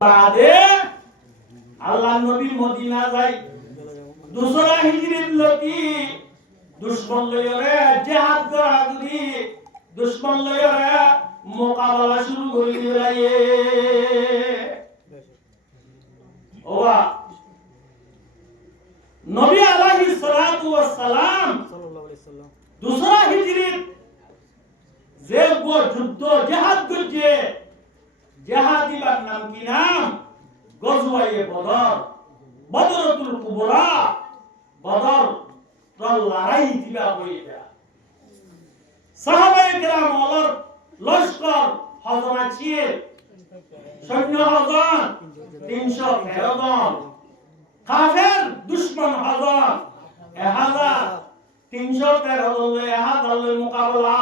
বাদে আল্লাহ নবী মদিনা যাই 200 হিজরিত লতি দুশমন লয়রে জিহাদ করা যদি দুশমন লয়রে মোকাবেলা শুরু করে দিলায়ে ওয়া নবী আলাইহিস সালাতু ওয়াস সালাম সাল্লাল্লাহু আলাইহি সাল্লাম 200 হিজরিত যে যুদ্ধ জিহাদ করছে জিহাদিবার নাম কি নাম গজওয়ায়ে বদর বদরতুল কুবরা বদর লড়াই দিবা হইতা সাহাবায়ে কেরাম ওলর লস্কর হাজার আছে সৈন্য হাজার 313 জন কাফের দুশমন হাজার 1313 জন এহাদালের মোকাবেলা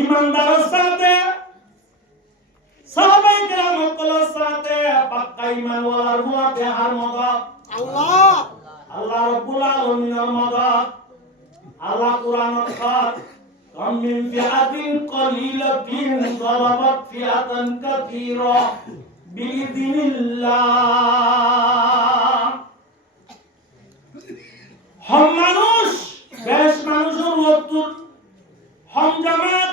ईमानदारों साथे साहबाए किराम के साथे पक्का ईमान वाला हुआ प्यार मदद अल्लाह अल्लाह रब्बुल आलमीन मदद अल्लाह कुरान खात कम मिन फिअतिन कलीलतिन ग़लबत फिअतन कसीरा बिइज़निल्लाह हम মানুষ বেশ মানুষের মতো हम जमात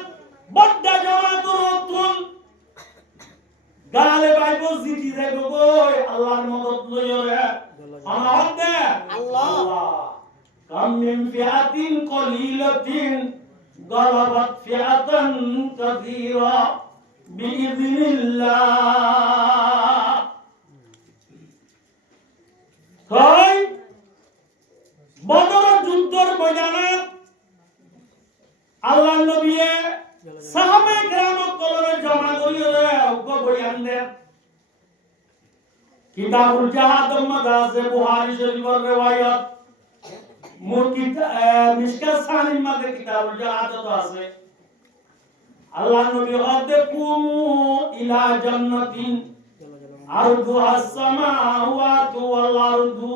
बड्डा जमातुर रतुल गाले बाइबो जीती जाइबो गय आल्लाहर मदद लयरे अनाहत दे अल्लाह कम मिन फिअतिन कलीलतिन गलबत फिअतन कसीरा बिइज़निल्लाह কই বদর যুদ্ধের ময়দানে আল্লাহ নবী সাহাবায়ে কেরাম কলরে জমা করিয়ে ওগো বয়ান দে কিতাবুল জিহাদ মাদাসে বুখারী শরীফের riwayat মিশকাত সানির মধ্যে কিতাবুল জিহাদ তো আছে আল্লাহ নবী হদে কুমু ইলা জান্নাতিন আরদুহাস সামাওয়াতু ওয়াল আরদু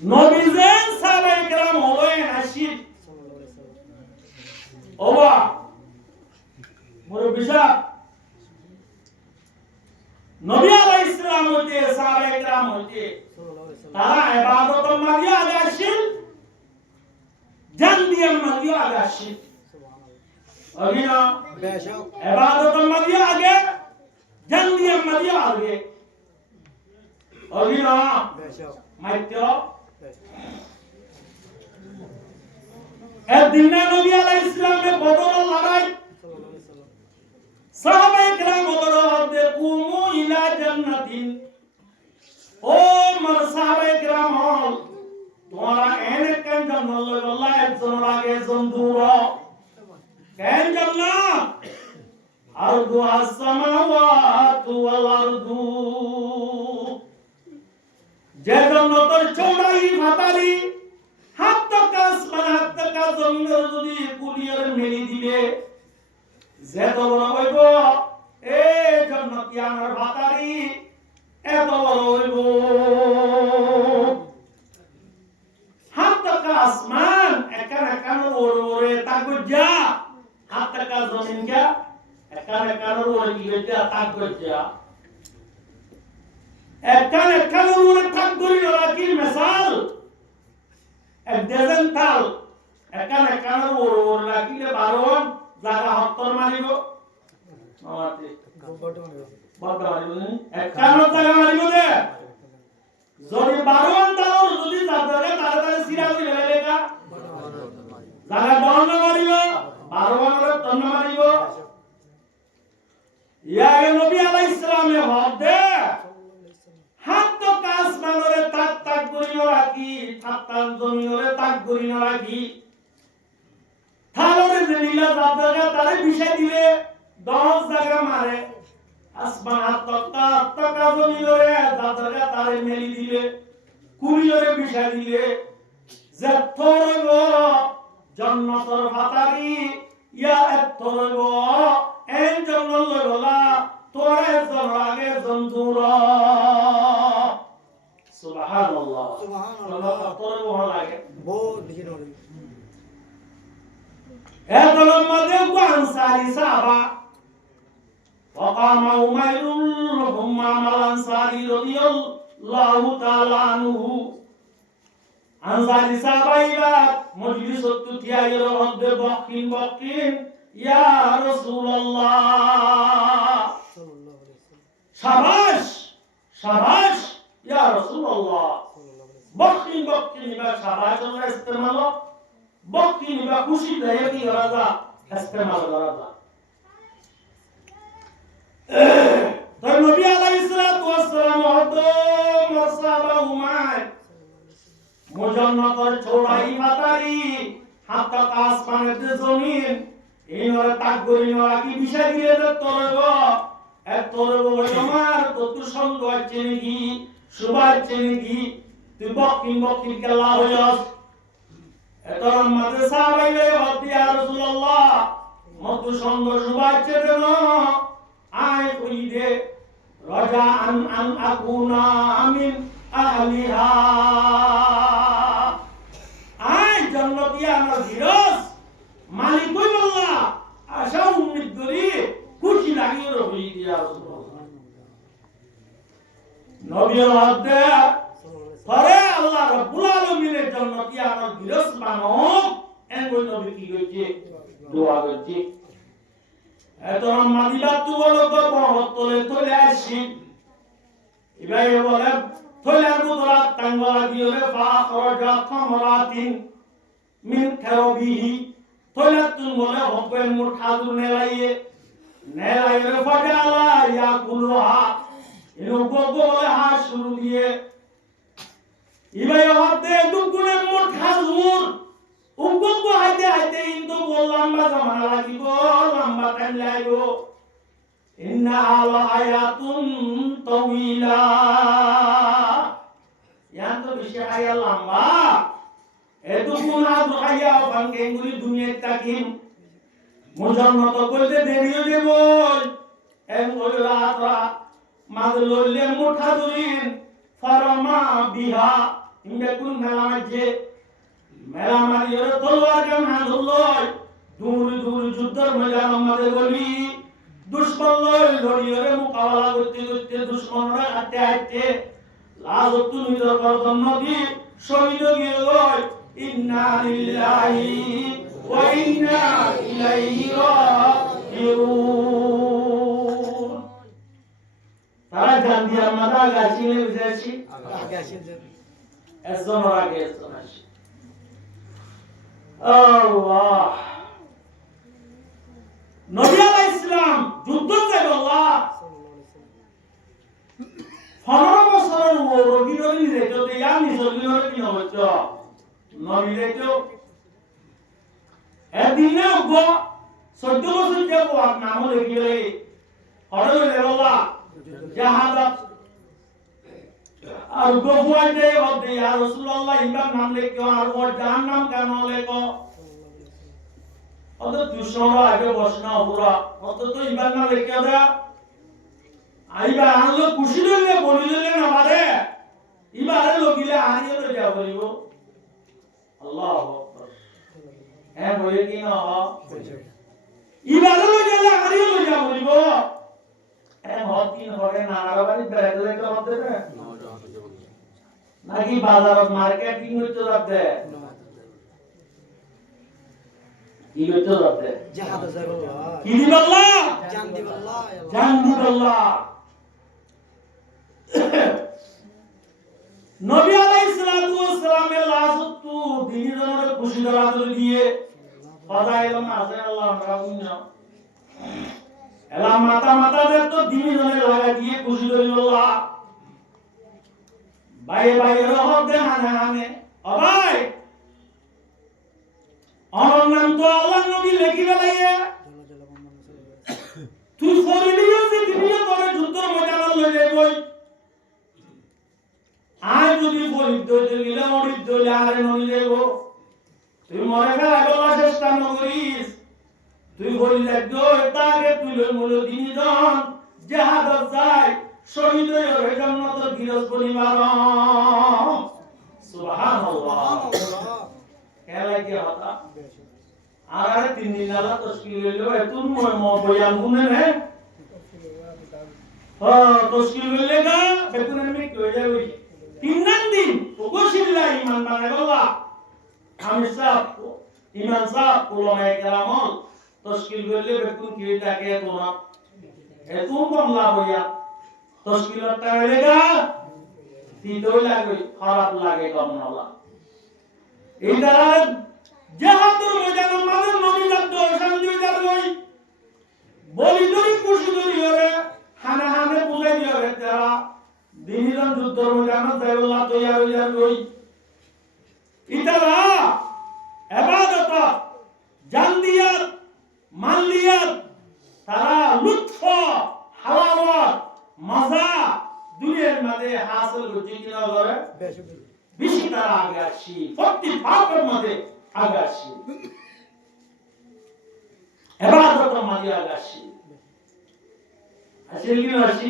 নবী যে সাহাবায়ে কেরাম হলেন আশিক ওবা মুরব্বি সাহেব নবী আলাইহিস সালাম হতে সাহাবায়ে কেরাম হতে তারা ইবাদত মাঝে আগে আসেন জান দিয়ে মাঝে আগে আসেন অভিনা বেশক ইবাদত মাঝে আগে জান দিয়ে মাঝে আগে অভিনা বেশক মাইত্য একদিন নবী আলাইহিস সালামের বদরের লড়াই সাহাবায়ে কেরাম বদরের মধ্যে কুমু ইলা জান্নাতিন ও মর সাহাবায়ে কেরাম তোমরা এনে কেন জান্নাত লই আল্লাহ একজন আগে একজন দূর কেন জান্নাত আরদু আস-সামাওয়াতু ওয়াল আরদু যে জান্নাতের চৌড়াই ফাতারি হাত তক আসমান হাত তক জমিনের যদি কুলিয়ার মেলি দিলে যে তো বড় হইব এ জান্নাতি আমার ফাতারি এত বড় হইব হাত তক আসমান একান একান ওরে তাকজা হাত তক জমিন কা একান একান ওরে দিলে তাকজা একান একান ওরে তাকগরি রাখির মিসাল এক ডজন তাল একান একান ওরে রাখিলে 12 জায়গা হত্তর মারিব আমাতে বড় মারিব একান জায়গা মারিব দে যদি 12 তাল যদি জায়গা তাড়াতাড়ি সিরা দিলে লেখা জায়গা দন্ড মারিব 12 ওরে দন্ড মারিব ইয়া নবী আলাইহিস সালামে হদে হাত তো কাজ মানরে তাক তাক করি রাখি থাতান জমিনরে তাক করি রাখি থালরে জমিলা জায়গা তারে বিষয় দিলে 10 জায়গা মারে আসমান হাত তো কাজ জমিনরে জায়গা তারে মেলি দিলে কুলিরে বিষয় দিলে যে তোরব জান্নাতের ফাতারি ইয়া এতরব এন জান্নাত ললা তোরে জরাগে জন্দুরা সুবহানাল্লাহ সুবহানাল্লাহ তোরে ভালো লাগে বহুত দেখি আনসারি সাহাবা وقام عمير همام الأنصاري رضي الله تعالى عنه আনসারি সাহাবাইরা মজলিসত তুতিয়াইর মধ্যে বকিন ইয়া রাসূলুল্লাহ শাবাশ শাবাশ ইয়া রাসূলুল্লাহ বকিন বা শাবাশ আমরা ইস্তেমাল বকিন বা খুশি দেয় কি রাজা ইস্তেমাল করা তাই নবী আলাইহিস সালাতু ওয়াস সালাম হদম ওয়াসাবা উমার মুজান্নাতর ছোড়াই মাতারি হাত্তা আসমানেতে জমিন এই নরে তাক করি নরা কি বিষয় দিয়ে তোরব এক তোরব ওই আমার তত সঙ্গ আছে নাকি সুবাহ আছে নাকি তুই বকিন কেলা হইস এতর মাঝে সাহাবাইলে হদি ইয়া রাসূলুল্লাহ মত সঙ্গ সুবাহ আছে দেন আয় কইদে রাজা আন আকুনা আমিন আহলিহা আয় জান্নাতিয়া আমার জিরস মালিক কইল্লাহ আশা উম্মিদ করি খুশি লাগিয়ে রবি দিয়া রাসূলুল্লাহ নবীর হাতে পরে আল্লাহ রাব্বুল আলামিনের জান্নাতিয়া আমার জিরস বানো এন কই নবী কি কইছে দোয়া করছে এত মাদিবাত তো বড় তোলে আসি ইবাই বলে তোলার মুদরাত তাঙ্গলা দিয়ে ফাখরাজা খামরাতিন মিন কারবিহি তোলাতুন বলে হবেন মুঠাদু নেলাইয়ে ফাজালা ইয়াকুলুহা ইনো গোগো বলে হা শুরু দিয়ে ইবাই হতে দুগুনে মুঠাজুর উগো হাইতে ইন্দু লম্বা জামানা লাগিব লম্বা টাইম লাগিব ইন্না আলা হায়াতুন তাওয়িলা ইয়ান তো বেশি হায়া লম্বা এতক্ষণ আজ হায়া বাঙ্গেঙ্গুলি দুনিয়ায় তাকিম মুজান্নাত করতে দেরিও দেব এম ওলা আতরা মাদললে মুঠা দুরিন ফারামা বিহা ইন্দে কোন মেলামাজে মেলামারির তলোয়ার কেমন হাজুল্লয় দূর যুদ্ধের ময়দান আমাদের বলি দুশমন লড়িয়ে মোকাবেলা করতে দুশমনরা হাঁটতে লাজতু নিজের গর্দন নদী শহীদ গিয়ে গয় ইন্না লিল্লাহি ওয়া ইন্না ইলাইহি রাজিউন তারা জান দিয়া মাদা গাছিনে বুঝাইছি আগে আসেন এজন আগে এজন আসে আল্লাহ নবী আলাইহিস সালাম যুদ্ধ করে আল্লাহ 15 বছরের রোগী রেখে তো ইয়া নিজের কি হচ্ছে নবী রেখে এদিনে গো 14 বছর যাব নাম লেখিলে হড়লে আল্লাহ জাহাদাত আর গোফাই দে বদে ইয়া রাসূলুল্লাহ ইমান নাম লেখো আর ওর জাহান্নাম কেন লেখো অত দুশরা আগে বসনা পুরা অত তো ইমান না লেখা দা আইবা আনলো খুশি দিলে বলি দিলে না পারে ইবারে লগিলে আনিয়ে তো যা বলিব আল্লাহু আকবার হ্যাঁ বলে কি না ইবারে লগিলে আনিয়ে তো যা বলিব হ্যাঁ হতিন হবে না আরবারি বেড়ে তো হতে না নাকি বাজারত মার্কেটিং হইতো যাবে কি হইতো যাবে জাহাদ যাইবাল্লাহ কি দিবাল্লাহ জান দিবাল্লাহ নবী আলাইহিস সালাতু ওয়াস সালামের লাজতু দিনের জন্য খুশি দরাদর দিয়ে ফজাইল মাঝে আল্লাহ আমরা বুঝনা এলা মাতা তো দিনের জন্য লাগা দিয়ে খুশি দরিল্লাহ ভাই রহমতে হানে ও ভাই আমার নাম তো আল্লাহ নবী লেখি বেলাইয়া তুই ফরিলিও যে দিনিয়া করে যুদ্ধের ময়দানে লয়ে যাবই আর যদি ফরিদ দইতে গেলে মরিদ দইলে আরে নই যাইব তুই মরে ফেলা গলা চেষ্টা নকরিস তুই বলিল একদো তাকে তুই মূল দিন জন জাহাদ যায় শহীদ হয়ে জান্নাত গিরস পরিবার সুবহানাল্লাহ কেলা কি হতা আর 3 দিন আলা তশকিল হইলো এতুন বয়ান গুনে নে তশকিল হইলে গা বেকুন আমি কই যাই 3 দিন ওগোশিল্লাহ ইমান মানে গল্লা আমি সব ইমান সাহেব উলামায়ে কেরাম তশকিল করলে বেকুন কি থাকে তোমরা এতুন কমলা বইয়া তশকিলটা হইলে গা তিতই লাগে খারাপ লাগে কমলা এই দ্বারা যেহাতুর ময়দানের মাঝে নবী জাত সংযোগ লই বলি দরি খুশি দরি হবে হানা হানে বুঝাই দিও রে তারা দিনিরান যুদ্ধর ময়দানে যাইওলা তৈয়ার হইয়া লই ইতারা ইবাদত জানদিয়াত মালিয়াত তারা লুৎফ হালাওয়াত মজা দুনিয়ার মধ্যে হাসিল করতে কিনা করে বেশি তারা আগে আসি প্রতি পাপের মধ্যে আগে আসি ইবাদতের মধ্যে আগে আসি আসলে কি আসি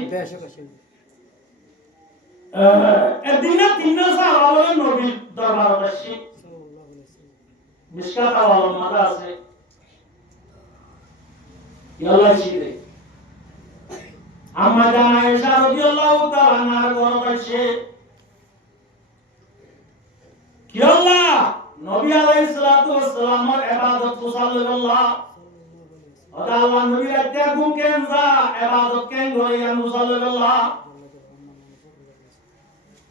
এদিনে 3 সাহাবা নবীর দরবারে আসি মিশকাত আওয়াল মাদা আছে ইয়াল্লা শিরে আম্মা জান আয়েশা রাদিয়াল্লাহু তাআলা আনহার ঘরে বসে কি আল্লাহ নবী আলাইহিস সালাতু ওয়াস সালামের ইবাদত মুসাল্লাল্লাহ ওদা আল্লাহ নবী রাতে ঘুম কেন যা ইবাদত কেন করে ইয়া মুসাল্লাল্লাহ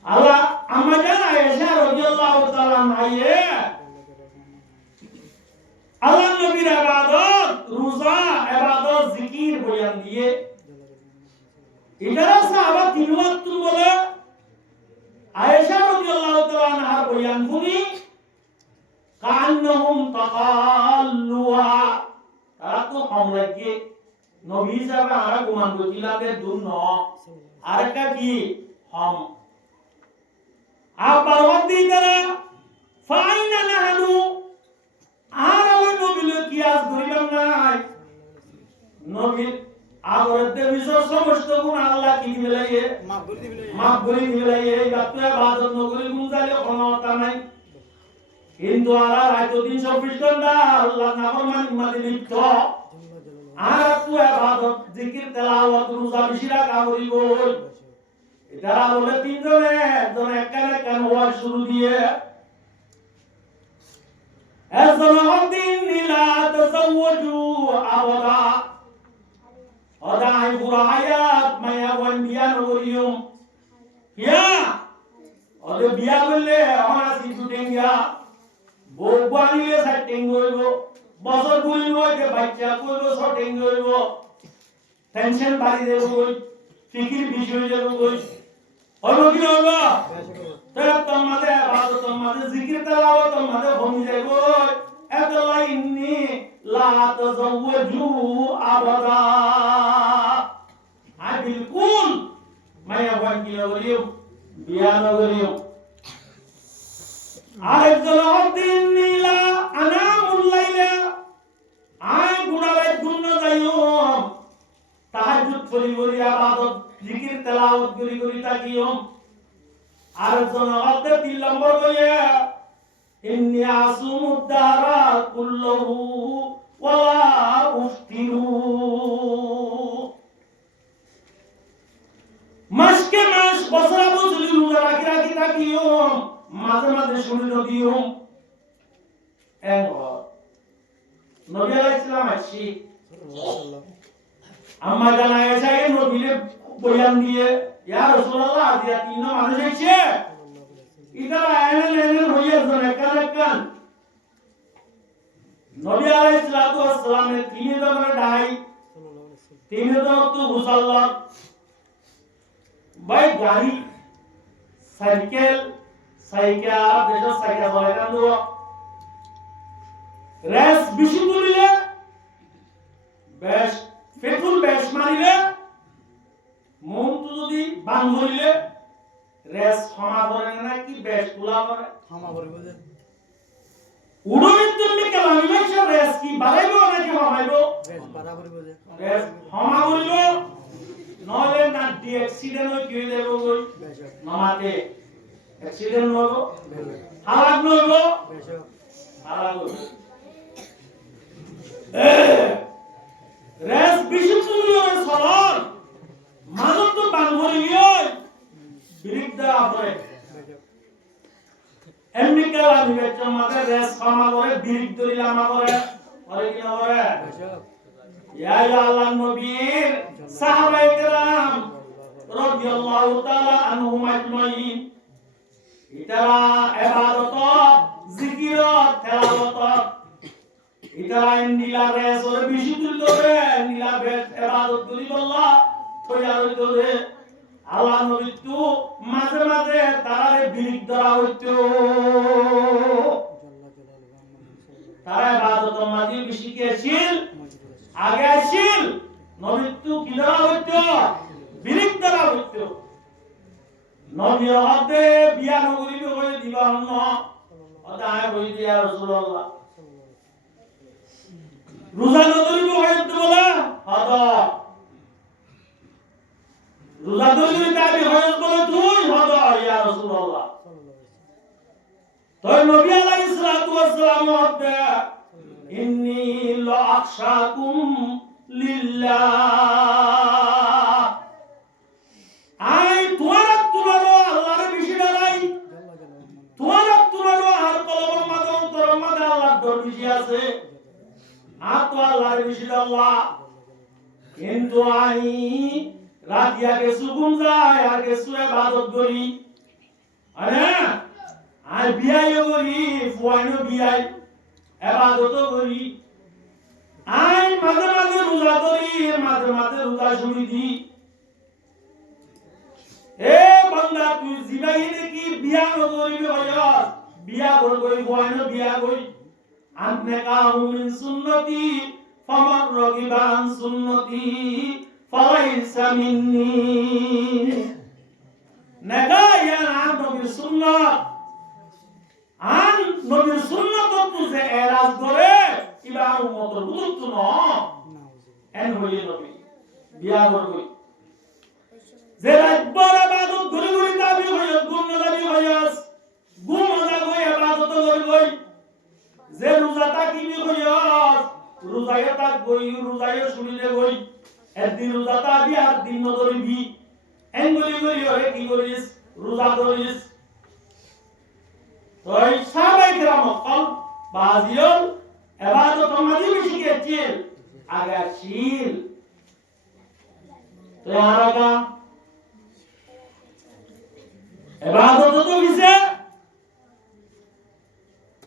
আল্লাহ আম্মা জান আয়েশা রাদিয়াল্লাহু তাআলা আনহা আল্লাহ নবীর ইবাদত রোজা ইবাদত জিকির বয়ান দিয়ে ইদারা সাহাবা 3 ওয়াক্ত বলে আয়েশা রাদিয়াল্লাহু তাআলা আনহার বয়ান শুনি কান্নাহুম তাকাল্লুহা তারা তো হামলাকে নবী সাহেব আর গুমান গতিলাতে দুন আর কা কি হাম আবার ওয়াদি তারা ফাইনা নাহনু আর ওই নবী কি আজ করিলাম নাই নবী আগরতে বিশ্বর সমস্ত গুণ আল্লাহ কি দিলাইয়ে মাফ করে দিলাইয়ে এই বাত ইবাদত নগরী গুনজালে ক্ষমতা নাই কিন্তু আর হয়তো 324 ঘন্টা আল্লাহ নাফরমানি মাঝে লিপ্ত আর তুই ইবাদত জিকির তেলাওয়াত রোজা বিশিরা কামরি বল এটা বলে 3 জনে একজন একখানে কেন হওয়া শুরু দিয়ে একজন নীলা তাজাওয়াজু আবাদা ওদাই পুরা হায়াত মায়া ওয়ান বিয়া নগরিয়ম ইয়া ওদে বিয়া বললে আমরা সিটু টেঙ্গা বউবানিলে সাইটিং হইব বছর বুলিব যে বাচ্চা কইব শটিং হইব টেনশন বাড়ি দেব কই ফিকির বিষয় যাব কই হলো কি হলো তারা তোমাদের ইবাদত তোমাদের জিকির তেলাওয়াত তোমাদের ভূমি যাব আল্লাহ ইন্নী লা তাজাওয়াজু আবাদা আই বিলকুল মায়া ওয়ান কি নগরিয়ম বিয়া নগরিয়ম আরেকজন দিন নীলা আনামুল লাইলা আই গুনারে গুণ যাইও তাহাজ্জুদ করি করি ইবাদত জিকির তেলাওয়াত করি করি তাকিও আরেকজন 3 নম্বর কইয়া ইন্নী আসুমুদ দারা কুল্লহু ওয়ালা উফতিরু মাসকে মাস বছরা বছর রোজা রাখি রাখি তাকিও মাঝে মাঝে শুনে দিও এন নবী আলাইহিস সালাম আসি আম্মা জান আয়েশা এর নবীরে বয়ান দিয়ে ইয়া রাসূলুল্লাহ আজিয়া 3 মানুষ এসে ইদারা এনে হইয়া জনে কান নবী আলাইহিস সালামের 3 জনের ডাই 3 জন তো মুসাল্লাহ বাই গাড়ি সাইকেল দেশ সাইকেল চলে কান্দ রেস বেশি তুলিলে বেশ পেট্রোল বেশ মারিলে মন তো যদি বান ধরিলে রেস ক্ষমা করে না কি বেশ তোলা করে ক্ষমা করে বুঝে উড়োই তুমি কেলামি মাইছে রেস কি বাড়াইবো নাকি কমাইবো রেস বরাবর বুঝে রেস ক্ষমা করিব নহলে না দি অ্যাক্সিডেন্ট হই কি দেব কই নমাতে অ্যাক্সিডেন্ট হলো হালাক হলো হালাক মাঝে রেস খামা করে বিরিক দরিলামা করে কি না করে ইয়া আল্লাহ নবীর সাহাবায়ে কেরাম রাদিয়াল্লাহু তাআলা আনহুম আজমাইন ইতারা ইবাদত জিকিরত তেলাওয়াত ইতারা ইন্দিলা রেস ওরে বেশি তুল করে নীলা বেদ ইবাদত করি আল্লাহ তৈয়ার করে আল্লাহ নবী তো মাঝে মাঝে তারারে বিরিক ধরা হইতো তারা ইবাদত মাঝে বেশি গেছিল আগে আসিল নবী তো কি ধরা হইতো বিরিক ধরা হইতো নবী হতে বিয়া নগরী হয়ে দিবা অন্য ওটা আয় বই দিয়া রাসূলুল্লাহ রোজা নগরী হয়ে তো বলা হতো রোজা নগরী দাবি হয়ে বলে তুই হতো ইয়া রাসূলুল্লাহ তো নবী আলাইহিস সালাতু ওয়াস সালাম হতে ইন্নী লা আখশাকুম লিল্লাহ আই তোমার তুলারো আল্লাহর বেশি ডরাই তোমার তুলারো আর কলবের মাঝে অন্তরের মাঝে আল্লাহর ডর বেশি আছে আর তো আল্লাহর বেশি আল্লাহ কিন্তু আই রাতিয়া কিছু ঘুম যায় আর কিছু ইবাদত করি আরে আর বিয়াইও করি ফুয়াইনো বিয়াই ইবাদত করি আই মাঝে মাঝে রোজা করি মাঝে মাঝে রোজা শুনি দি এ বান্দা তুই জিবাইনে কি বিয়া নগরিবি হইয়া বিয়া করবই ফুয়াইনো বিয়া কই আননে কাহু মিন সুন্নতি ফামার রাগিবা আন সুন্নতি ফালাইসা মিন্নি নেগা ইয়া নবীর সুন্নাত আন নবীর সুন্নাত তুজে এরাজ করে ইবা উম্মতর বুজুর্গ ন এন হইয়ে নবী বিয়া করবই যে রাতবার ইবাদত করে করে দাবি হইয়া গুণ দাবি হইয়া গুণ মজা কই ইবাদত করে কই যে রোজা তাকিবি হইয়া রোজায় তাক কই রোজায় শুনিলে কই একদিন রোজা তাবি আর দিন নদরিবি এনগুলি করি ওরে কি করিস রোজা করিস তোই সাহাবায়ে কেরাম কল বাজিল ইবাদত মাঝে বেশি গেছিল আগা ছিল তো আরাগা ইবাদত তো বিছে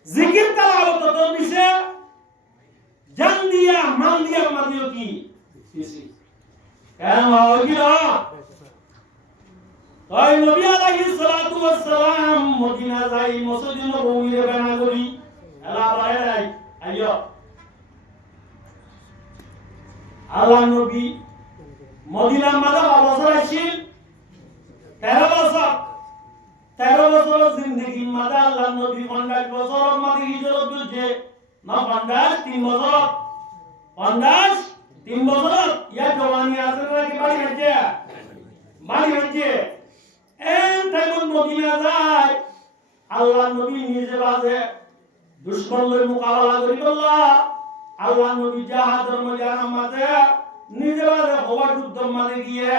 জিকির তেলাওয়াত তো বিছে জান দিয়া মান দিয়া মাদিও কি কিসি কেন হয় কি না তাই নবী আলাইহিস সালাতু ওয়াস সালাম মদিনা যাই মসজিদ নববীরে বানা করি এলা বাইরে নাই আইয়ো আল্লাহ নবী মদিনা মাদা অবসর আসিল 13 বছর 13 বছর জিন্দেগি মাদা আল্লাহ নবী 50 বছর মাদে হিজরত করছে না 50 3 বছর 50 3 বছর ইয়া জওয়ানি আছে নাকি বাড়ি হচ্ছে এন টাইম মদিনা যায় আল্লাহ নবী নিজে বাজে দুশমনের মোকাবেলা করি আল্লাহ নবী জাহাজের ময়দানের মাঝে নিজে বাজে হওয়া যুদ্ধ মানে গিয়ে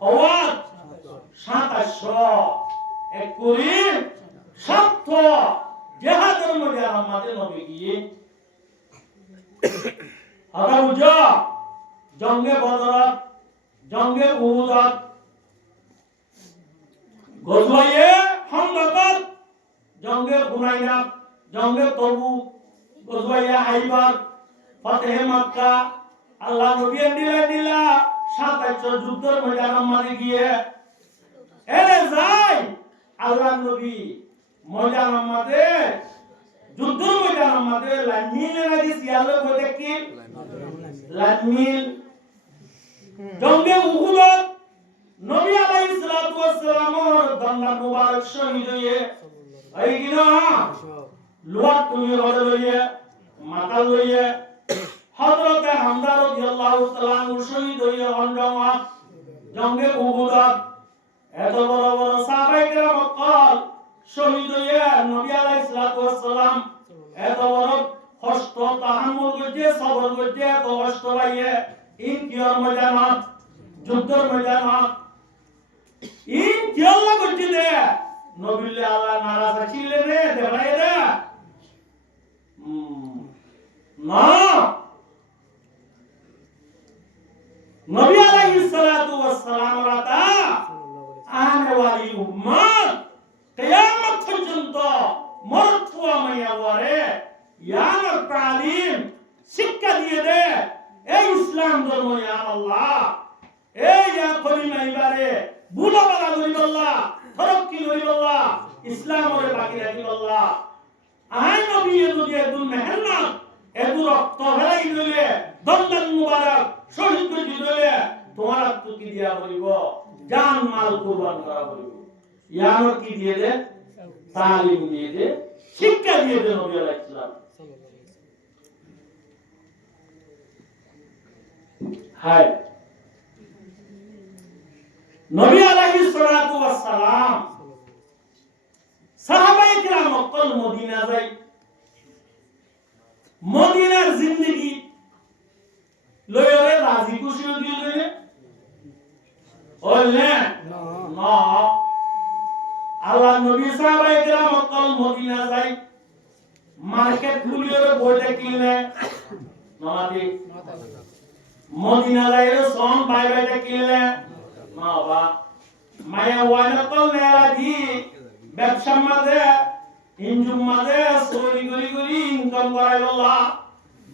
হওয়া 2700 এক করি 7 জাহাজের ময়দানের মাঝে নবী গিয়ে আদা বুঝা জঙ্গে বদরত জঙ্গে উহুদত গজওয়ায়ে হামদাত জঙ্গে হুনাইনাত জঙ্গে তবুক গজওয়ায়ে হাইবার ফাতহে মক্কা আল্লাহ নবী দিলা 27 যুদ্ধের ময়দানের মাঝে গিয়ে এনে যায় আল্লাহ নবী ময়দানের মাঝে যুদ্ধের ময়দানের মাঝে লামিল লাগি সিয়ালে কই দেখি লামিল জঙ্গে উহুদ নবী আলাইহিস সালাতু ওয়াস সালামের দন্ডা মুবারক শহীদ হয়ে এই কিনা লোহার তুলি রড লইয়ে মাথা লইয়ে হযরতে হামজা রাদিয়াল্লাহু তাআলা শহীদ হয়ে অন্ডমা জঙ্গে উহুদ এত বড় বড় সাহাবায়ে কেরাম কল শহীদ হয়ে নবী আলাইহিস সালাতু ওয়াস সালাম এত বড় কষ্ট তাহাম্মুল করতে সবর করতে এত কষ্ট পাইয়ে ইনকিয়ার ময়দানত যুদ্ধের ময়দানত ইন কি আল্লাহ করতে দে নবীলে আল্লাহ নারাজ ছিলেন রে দেখাই দে না নবী আলাইহিস সালাতু ওয়াস সালাম রাতা আনে ওয়ালি উম্মত কিয়ামত পর্যন্ত মরতুয়া মাইয়াওয়ারে ইয়ার তালিম শিক্ষা দিয়ে দে এই ইসলাম ধর্ম ইয়া আল্লাহ এই ইয়া কলিমা ইবারে বুলা বালা করিব আল্লাহ তরক্কি করিব আল্লাহ ইসলাম ওরে বাকি রাখিব আল্লাহ আই নবী যদি এদুল মেহনত এদু রক্ত হেলাই দিলে দন্দন মুবারক শহীদ করে দিলে তোমার তো কি দিয়া করিব জান মাল কুরবান করা করিব ইয়ানো কি দিয়ে দে তালিম দিয়ে দে শিক্ষা দিয়ে দে নবী আলাইহিস সালাম হাই নবী আলাইহিস সালাতু ওয়াস সালাম সাহাবায়ে কিরাম মক্কাল মদিনা যাই মদিনার জিন্দেগি লয়রে রাজি খুশি দিলে ওলে না আল্লাহ নবী সাহাবায়ে কিরাম মক্কাল মদিনা যাই মার্কেট গুলিরে বইতে কিনলে নামাতি মদিনা যাইরে সন বাই বাইতে কিনলে মা বাবা মায়া ওয়ানা কল নেলা দি ব্যবসা মাঝে ইনজুম মাঝে চুরি করি করি ইনকাম করাই বললা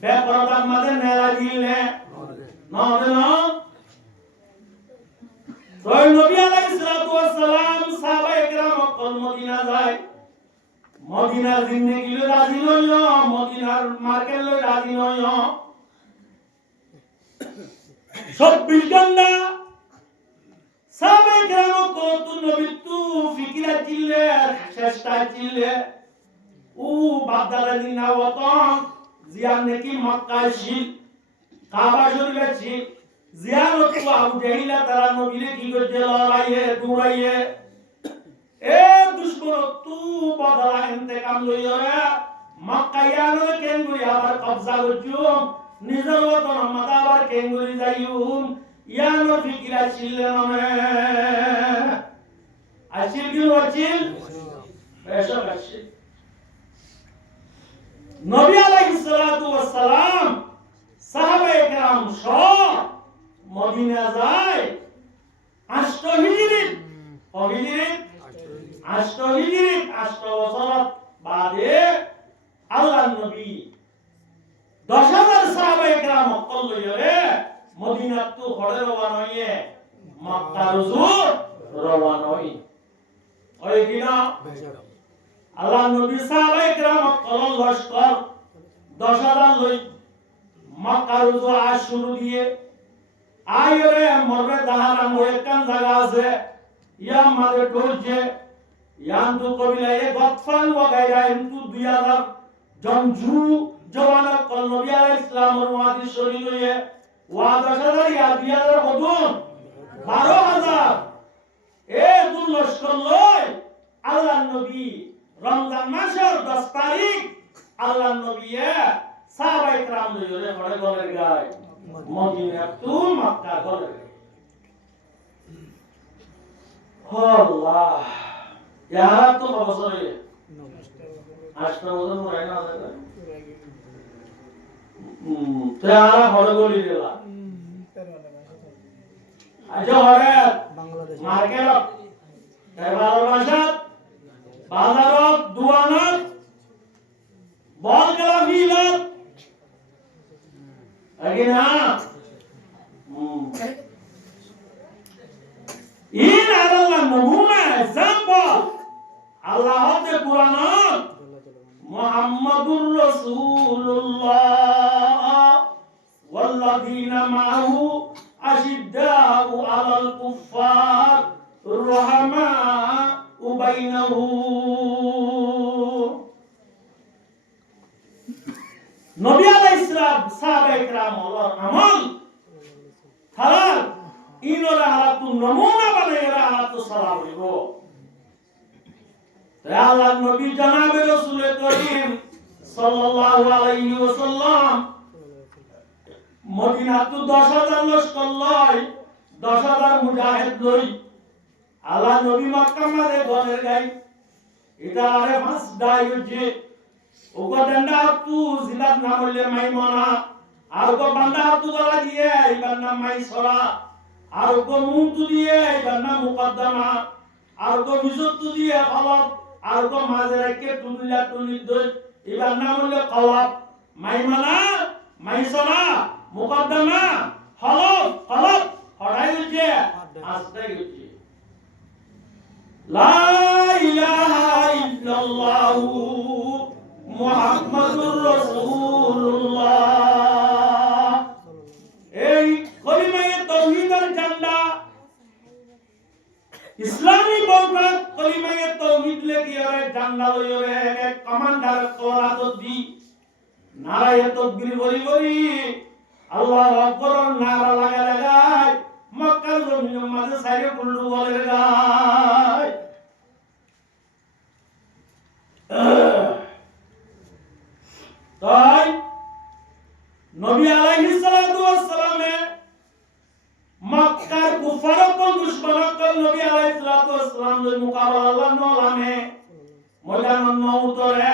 ব্যাপারটার মাঝে নেলা দিলে না হবে না তো নবী আলাইহিস সালাতু ওয়াস সালাম সাহাবায়ে কিরাম মক্কাল মদিনা যায় মদিনার জিন্দেগি লো রাজি নয় মদিনার মার্কেট লো রাজি নয় 24 ঘন্টা সাহাবায়ে কিরাম কত নবী তু ফিকিরা চিল্লে চেষ্টা চিল্লে ও বাগদাদের দিনা ওতন জিয়ান নেকি মক্কা শীল কাবা শরীফে শীল জিয়ারত ও আবু জাহিলা তারা নবীরে কি করতে লড়াইয়ে দৌড়াইয়ে এ দুশমন তু বদলা ইন্তেকাম লইয়া মক্কা ইয়ানো কেঙ্গুরি আবার কবজা করছুম নিজের ওতন মাতা আবার কেঙ্গুরি যাইউম ইয়ানো ফিকিরা ছিলে নমে আসিল কি ওয়াচিল বেশক আসিল নবী আলাইহিস সালাতু ওয়াস সালাম সাহাবায়ে কেরাম সব মদিনা যায় আষ্ট হিজরিত আষ্ট বছর বাদে আল্লাহর নবী 10,000 সাহাবায়ে কেরাম মক্কা লইরে মদিনা তো হড়ে রওনা হইয়ে মক্কা রুজু রওনা হই ওই দিনা আল্লাহ নবী সাহাবায়ে কেরাম মক্কা লস্কর 10,000 লই মক্কা রুজু আজ শুরু দিয়ে আইরে মরবে দাহারাম একখান জায়গা আছে ইয়া মারে টোলছে ইয়ান্তু কবিলা এ গতফান ওয়াগাইরা ইন্তু 2000 জনজু জওয়ানা কল নবী আলাইহিস সালামের ওয়াদি শরীর হয়ে ওয়া 10,000 ইয়া 2000 হদুন 12,000 এ দুল লস্কর লয় আল্লাহর নবী রমজান মাসের 10 তারিখ আল্লাহর নবী সাহাবায়ে کرام লইরে পড়ে গলের গায় মদিনা টু মক্কা গলের আল্লাহ ইয়ারা তো বছরে আজটা ওজন হয় না তারা হড় গলি দিলা আজ হড়ে বাংলাদেশ মার্কেট এবার মাসাত বাজারত দুয়ানত বলগলা ফিলত আগে না ইন আল্লাহ নমুনা এক্সাম্পল আল্লাহ তে কুরআনত মুহাম্মাদুর রাসূলুল্লাহ ওয়াল্লাযীনা মাআহু আশিদ্দাউ আলাল কুফফার রুহামাউ বাইনাহুম নবী আলাইহিস সালাম সাহাবায়ে کرام আমল হালাল ইনরা হালাতু নমুনা বানাইরা হালাতু সালাম দিব আল্লাহর নবী জনাবে রাসূল করিম সাল্লাল্লাহু আলাইহি ওয়াসাল্লাম মদিনাতু 10,000 লস্কর লয় 10,000 মুজাহিদ লই আল্লাহ নবী মক্কা মারে গলের গাই এটা আরে মাস দাইজে ওগো ডান্ডা তু জিলাত না বললে মাইমনা আর ওগো বান্দা তু গলা দিয়ে এবার নাম মাইসরা আর ওগো মুখ দিয়ে এবার নাম মুকদ্দমা আর ওগো বিজত দিয়ে খলব আর ওগো মাঝে রাখে তুলিলা তুলিদ এবার নাম হলো কলাব মাইমনা মাইসরা মুকদ্দমা খলব খলব হড়াই হচ্ছে আস্তে হচ্ছে লা ইলাহা ইল্লাল্লাহু মুহাম্মাদুর রাসূলুল্লাহ এই কলিমায়ে তাওহীদের ঝান্ডা ইসলামী বৌদ্ধ কলিমায়ে তাওহীদ লেগিয়ে ঝান্ডা লইরে এক কমান্ডার তোরাত দি নারায়ে তাকবীর বলি বলি আল্লাহু আকবার নারা লাগা লাগায় মক্কার জমিনের মাঝে সাইরে পড়লো বলে গায় তাই নবী আলাইহিস সালাতু ওয়াস সালামে মক্কার কুফারকল দুশমনকল নবী আলাইহিস সালাতু ওয়াস সালামের মুকাবালা নলামে ময়দানুন নউতরে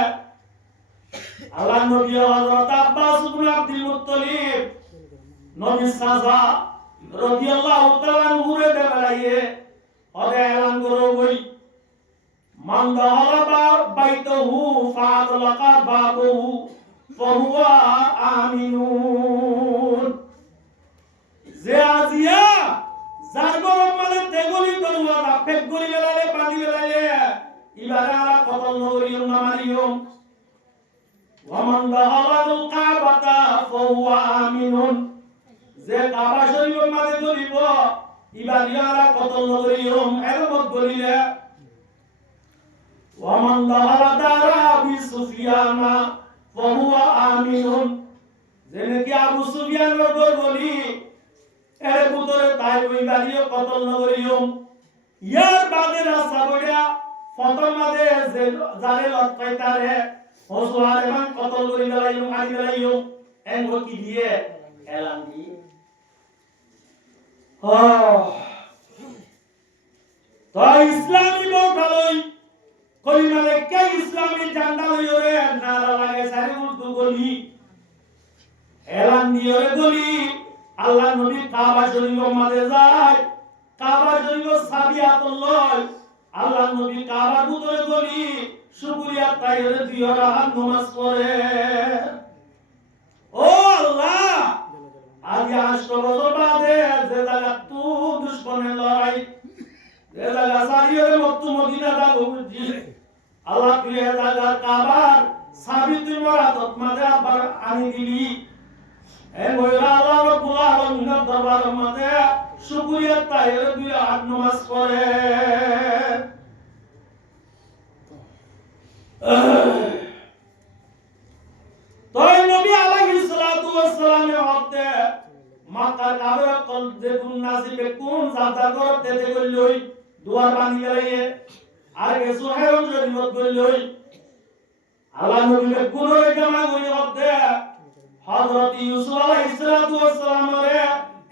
আল্লাহ নবী হযরত আব্বাস ইবনে আব্দুল মুত্তালিব নবী সাজা রাদিয়াল্লাহু তাআলা নুরে দেবাইয়ে ওরে এলান করো বই মান দাহালা বাইতুহু ফাদলাকা বাবুহু ফাহুয়া আমিনুন যে আজিয়া যার গরম মানে তেগলি করুয়া পেট গলি বেলালে পানি বেলালে ইবারে আলা কতল নগরিয়ম না মারিয়ম ওয়া মান দাহালাল কাবাতা ফাহুয়া আমিনুন যে কাবা শরীফের মাঝে গলিব ইবারিয়ারা কতল নগরিয়ম এর মত গলিলে ওয়া মান দাহালা দারা আবি সুফিয়ানা ফাহুয়া আমিনুন যে নাকি আবু সুফিয়ানের ঘর গলি এর ভিতরে তাই ওই বাড়িও কতল নগরিয়ম ইয়ার বাদে রাস্তা বড়িয়া প্রথম মাঝে যে জারে লটকাইতারে হসুয়ার এবং কতল করি গলাইও মারি গলাইও এন কি দিয়ে এলান দিয়ে তো ইসলামী বৌঠালই কলিমালে কে ইসলামী ঝান্ডা লইরে নারা লাগে সারি উর্দু গলি এলান দিয়ে গলি আল্লাহ নবী কাবা শরীফের মাঝে যায় কাবা শরীফ সাবিয়াতুল্লাহ আল্লাহ নবী কাবার ভিতরে গলি শুকরিয়া তাইরে দিয়ে রাহাত নামাজ পড়ে ও আল্লাহ আজ 8 বছর বাদে যে জায়গা তু দুশমনের লড়াই যে জায়গা সারিয়ে মক্কা মদিনা দা বুঝি আল্লাহ তুই এ জায়গা কাবার সাবিত মরাদত মাঝে আবার আনি দিলি এ ময়রা আল্লাহ রাব্বুল আলামিনের দরবার মাঝে শুকরিয়া তাইরে দিয়ে আট নামাজ পড়ে তোই নবী আলাইহিস সালাতু ওয়াস সালামের হতে মাতা কাবে কল যে কোন নাসিবে কোন জাদা করতে দে গলই দুয়ার বানি গেলে আর কে সুহায়ম শরীফত গলই আল্লাহ নবীর কোন জামা গলি হতে হযরত ইউসুফ আলাইহিস সালাতু ওয়াস সালামের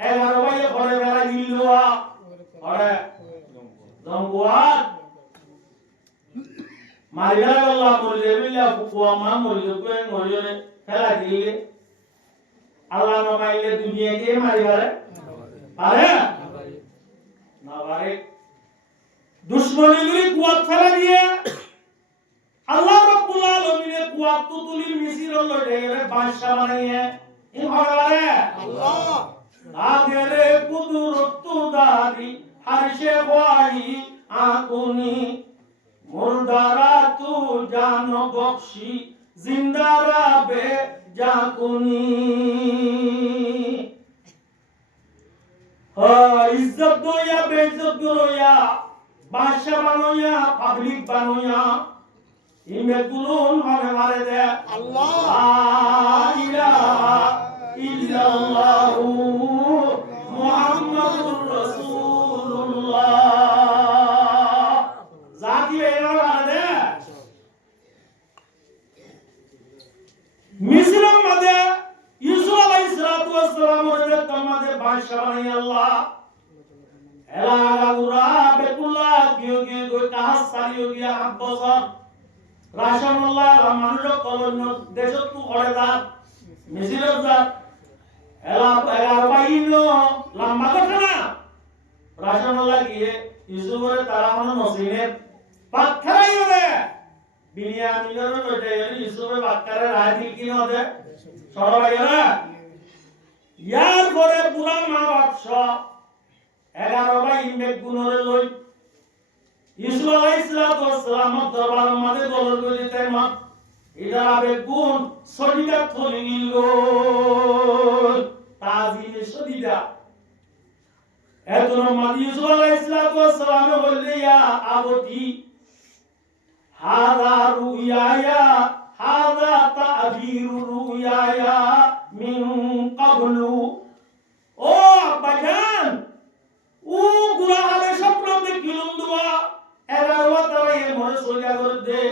11 ভাই পড়ে বেলা দিলওয়া পড়ে জমগুয়াত মারিয়া আল্লাহ বলে বিল্লাহ ফুকুয়া মা মরিলে কোন মরিলে খেলা দিলে আল্লাহ নবাইলে দুনিয়াকে মারিবারে পারে না পারে দুশমনীগুলি কুয়াত ফেলা দিয়ে আল্লাহ রাব্বুল আলামিনের কুয়াত তুতুলি মিসির লড়ে বাদশা বানাইয়ে ইন হরে আল্লাহ আগেরে কুদরত দারি হারশে ওয়াই আকুনি মুরদারা তু জান বখশি জিন্দারা বে জাকুনি ইজ্জত দয়া বেইজ্জত দয়া বাদশা বানোয়া পাবলিক বানোয়া ইমে কুলুন হরে মারে দে আল্লাহ লা ইলাহা ইল্লাল্লাহু মুহাম্মাদুর রাসূলুল্লাহ জাতি এরা মারে দে মিসরের মধ্যে ইউসুফ আলাইহিস সালাতু ওয়াস সালামের তমাদে বাদশা বানাই আল্লাহ এলা গাউরা বেকুল্লা কিও কি গো কাহাস সারিও গিয়া আব্বাস রাশনাল্লাহ মানুষক কলন্য দেশত তু করে দাঁত মিছিলত দাঁত এগারো বাইন লম্বা কথা না রাশনাল্লাহ গিয়ে ইউসুফের তারা মনে নসিনের পাথরাই ওরে বিনিয়ামিনের লইতে ইউসুফের বাক্কারে রাজি কি নদে সরবাই ওরে ইয়ার পরে পুরা মা বাদশা 11 বাইন বেগুনরে লই ইউসুফ আলাইহিস সালাম দরবার মাঝে দলর করিতে মা ইদা বেগুন সদিদা থলিল তাজিম সদিদা এতন মাদি ইউসুফ আলাইহিস সালাম বললে ইয়া আবতি হাদা রুয়ায়া হাদা তাবিরু রুয়ায়া মিন ক্বাবলু ও আব্বাজান ও গুরা আলে স্বপ্ন দেখিলুম দুয়া 11 তারাই মনে সোজা করে দে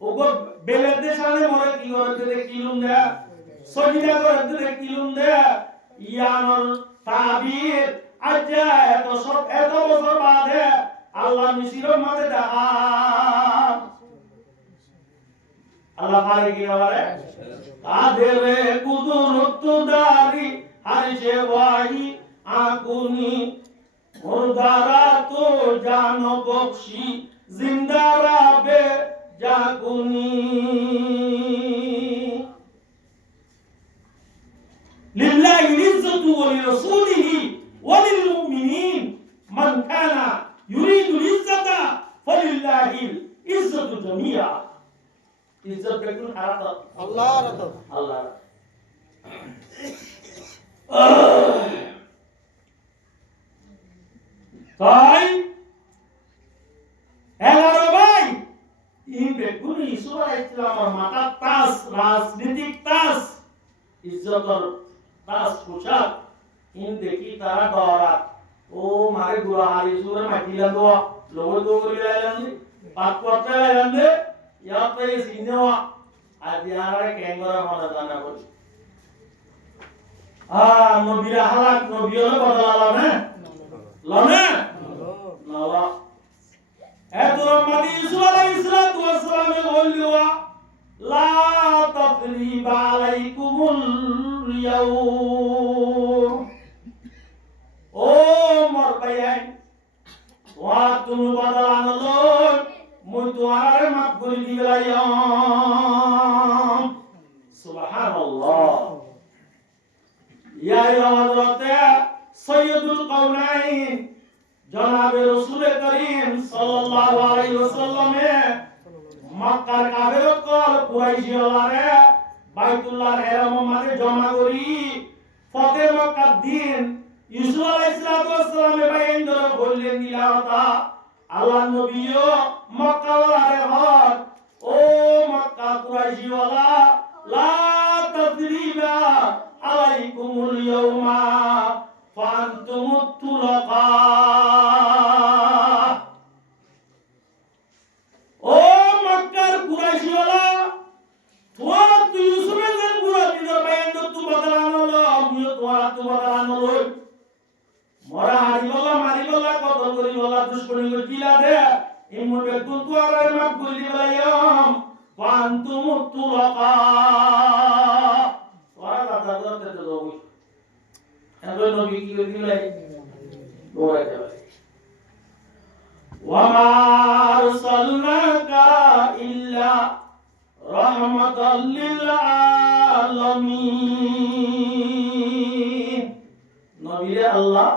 ওগো বেলের দেশালে মনে কি করে দে দেখিলুম দে সজিদা করে দে দেখিলুম দে ইয়ানর তাবির আজ্জা এত বছর বাদে আল্লাহ মিশিরের মাঝে দেখা আল্লাহ পারে কি বলে তাদের কুদরত দারি হারিসে ভাই আকুনি মুর্দারা তো জানো বখশি জিন্দারা বে জাকুনি লিল্লাহি ইজ্জতু ওয়া লিরাসূলিহি ওয়া লিল মুমিনিন মান কানা ইউরিদু ইজ্জাতা ফালিল্লাহিল ইজ্জতু জামিআ ইজ্জত বেকুন হারাত আল্লাহর আল্লাহ তাই 11 ভাই ইন বেকুন ইউসুফ আলাইহিস সালামের মাথা তাস রাজনীতিক তাস ইজ্জতর তাস পোশাক ইন দেখি তারা ডরা ও মারে গুরা হারি সুরে মাটিলা দো লোগো দো করে লাইলাম পাক করতে লাইলাম দে ইয়া পে সিনেওয়া আর ইয়ারে ক্যাঙ্গরা মারা জানা বলি নবীরা হালাক নবীও বদলালা না লনে নাওয়া এত মাদি ইউসুফ আলাইহিস সালাম বললিওয়া লা তাকরিবা আলাইকুমুল ইয়াউম ও মোর ভাইয়াই ওয়া তুমি বদলানো লই মুই তোমারে মাফ করে দিলাম সুবহানাল্লাহ ইয়া হযরতে সৈয়দুল কাউনাইন জনাবে রাসূল করিম সাল্লাল্লাহু আলাইহি ওয়াসাল্লামে মক্কার কাফেরকল কুরাইশি ওলারে বাইতুল্লাহর হেরাম মাঝে জমা করি ফতে মক্কার দিন ইউসুফ আলাইহিস সালামে বাইন ধরে বললেন নিলাওতা আল্লাহ নবীও মক্কা ওলারে হক ও মক্কা কুরাইশি ওয়ালা লা তাদরিবা আলাইকুমুল ইয়াউমা ফান্তুমুত তুলাকা ও মক্কার কুরাইশি ওয়ালা তোরা তুই ইউসুফের যেন গুরা দিদর বাইন তু বদলানো লো আমিও তোরা তু বদলানো লো মরা হারিবলা মারিবলা কতল করিবলা দুশমনি গিলা দে ইমু বেকুন তু আর মাফ করি দিলাম ফান্তুমুত তুলাকা তোরা দাদা করতে তো যাবি এখন নবী কি দিলাই দৌড়াই যাবে ওয়া মা আরসালনাকা ইল্লা রাহমাতাল লিল আলামিন নবী আল্লাহ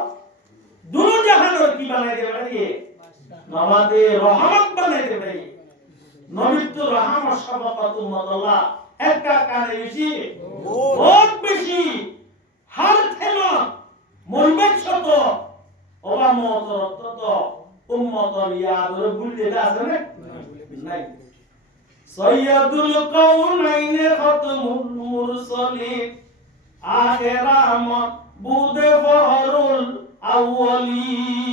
দুনো জাহানের কি বানাই দেবে রে নবাতে রহমত বানাই দেবে নবী তো রহমত শাফাকাতুল মাদাল্লাহ একটা কানে বেশি বহুত বেশি হার থেমা মরবেক শত ওবা মতরত তো উম্মতর ইয়াদর ভুলতে আছে না নাই সৈয়দুল কাউনাইন খাতমুল মুরসালিন আখিরামত বুদে ফহরুল আউয়ালিন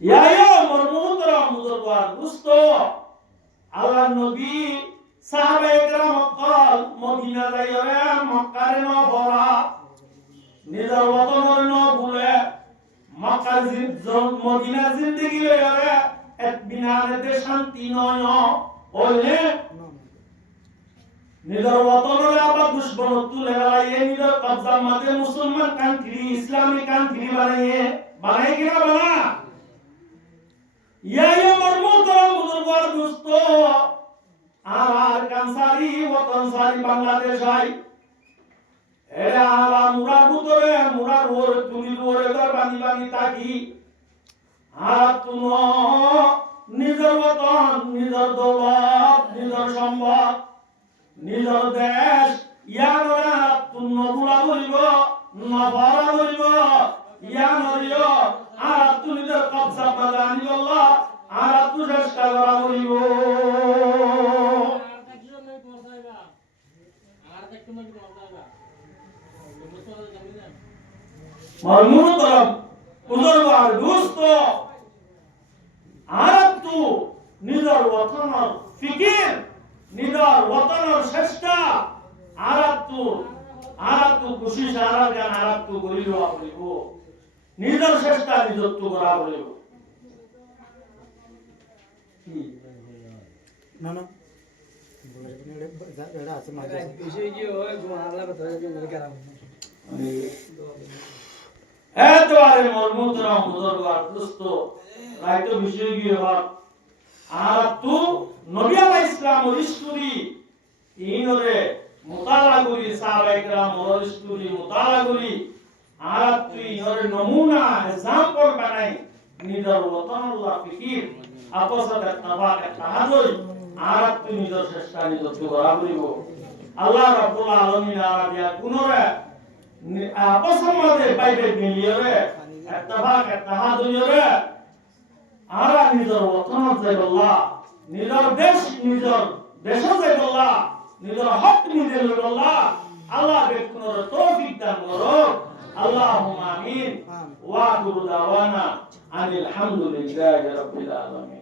ইয়া মোর মুহতরম বুজুর্গান দুস্ত আল্লাহ নবী সাহাবায়ে কেরাম কল মদিনা যাইরে মক্কারে ন ভরা নিজের ওতনের ন ভুলে মক্কার মদিনা জিন্দেগি লইরে বিনানেতে শান্তি নয় ওলে নিজের ওতনের আবার দুশ্মন তুলে লাইয়ে নিজের কবজার মাঝে মুসলমান কান্ট্রি ইসলামিক কান্ট্রি বানাই কিনা বানা ইয়াই মরমুতরম বুজুর্গর দুস্ত আর কানসারি ওতন সারি বাংলাদেশ আই এরা আলা মুরার ভিতরে মুরার ওরে তুলি ওরে দর বানি বানি তাকি আর তুনো নিজের ওতন নিজের দৌলত নিজের সম্পদ নিজের দেশ ইয়ানরা তুন্ন বুড়া বলিব নভরা বলিব ইয়ানরিও আর তু নিজের কবজা বাজানি আল্লাহ আর তু চেষ্টা করা বলিব মরমুতরম বুজুর্গর দুস্ত আর তু নিজের ওতনের ফিকির নিজের ওতনের চেষ্টা আর তু খুশি সারা গান আর তু বলিব বলিব নিজের চেষ্টা নিজের তু করা বলিব না না এটা আছে মাঝে বিষয় কি হয় গোয়ালা কথা বলে গেলাম এতবারে মরমুতরম বুজুর্গর দুস্ত রাইতো বিষয় কি হয় আর তু নবী আলাইহিস সালামের স্টোরি ইনরে মুতালা করি সাহাবায়ে কেরামের স্টোরি মুতালা করি আর তুই ইনরে নমুনা এক্সাম্পল বানাই নিজের ওতনুল্লাহ ফিকির আপসাদ তাবাক তাহাদুল আর তুই নিজের চেষ্টা নিজের করা বলিব আল্লাহ রাব্বুল আলামিন আরাবিয়া গুণরে আপসের মধ্যে পাইবে মিলিয়রে তাবাক তাহাদুলরে আর নিজের ওতনত যাইবল্লাহ নিজের দেশ নিজের দেশে যাইবল্লাহ নিজের হক নিজে লইবল্লাহ আল্লাহ বেকুনর তৌফিক দান করো আল্লাহুম্মা আমিন ওয়া আখিরু দাওয়ানা আনিল হামদুলিল্লাহি রাব্বিল আলামিন